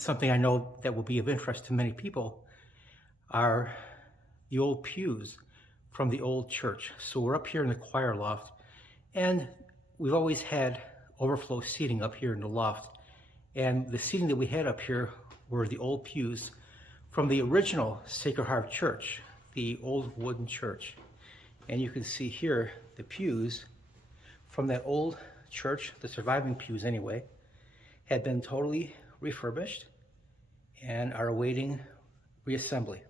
Something I know that will be of interest to many people are the old pews from the old church. So we're up here in the choir loft, and we've always had overflow seating up here in the loft. And the seating that we had up here were the old pews from the original Sacred Heart Church, the old wooden church. And you can see here the pews from that old church, the surviving pews anyway, had been totally refurbished and are awaiting reassembly.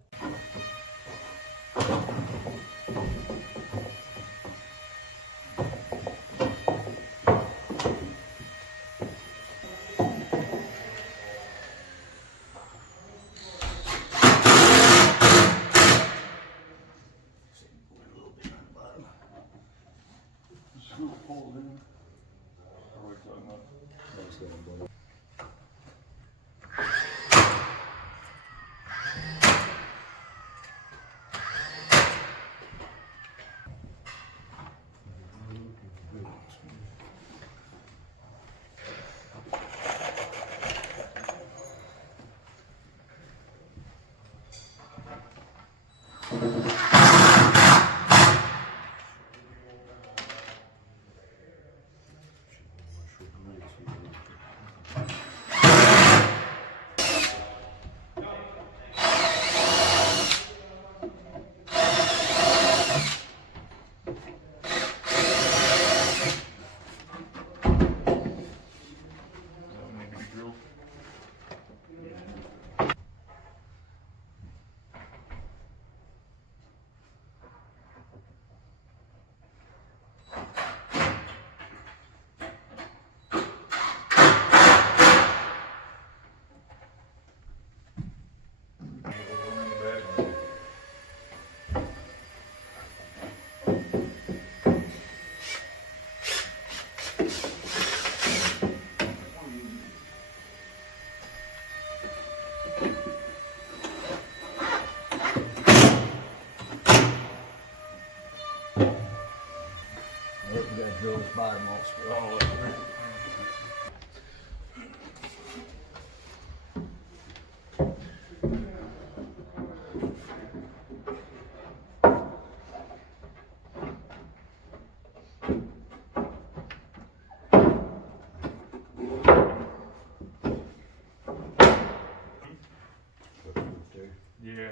Yeah.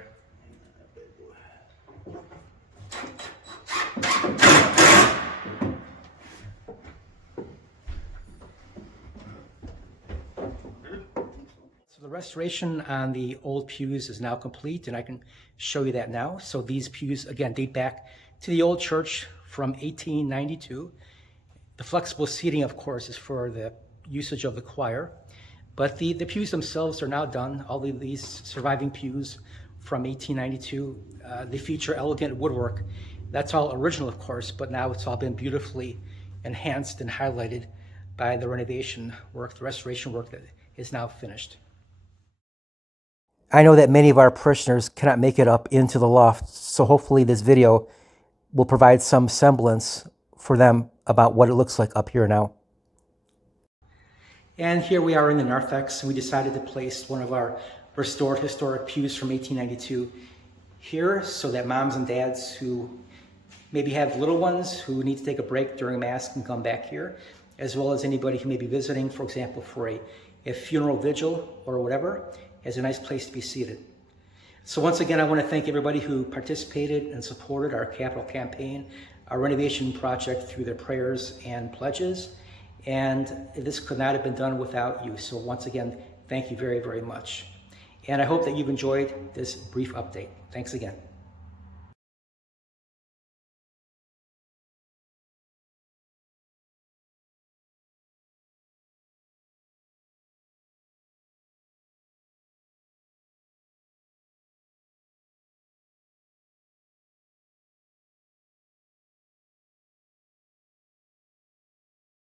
So the restoration on the old pews is now complete, and I can show you that now. So these pews, again, date back to the old church from 1892. The flexible seating, of course, is for the usage of the choir. But the pews themselves are now done. All of these surviving pews from 1892, they feature elegant woodwork. That's all original, of course, but now it's all been beautifully enhanced and highlighted by the renovation work, the restoration work that is now finished. I know that many of our parishioners cannot make it up into the loft, so hopefully this video will provide some semblance for them about what it looks like up here now. And here we are in the narthex, and we decided to place one of our restored historic pews from 1892 here so that moms and dads who maybe have little ones who need to take a break during Mass can come back here, as well as anybody who may be visiting, for example, for a funeral vigil or whatever, has a nice place to be seated. So once again, I want to thank everybody who participated and supported our capital campaign, our renovation project through their prayers and pledges. And this could not have been done without you. So once again, thank you very, very much. And I hope that you've enjoyed this brief update. Thanks again.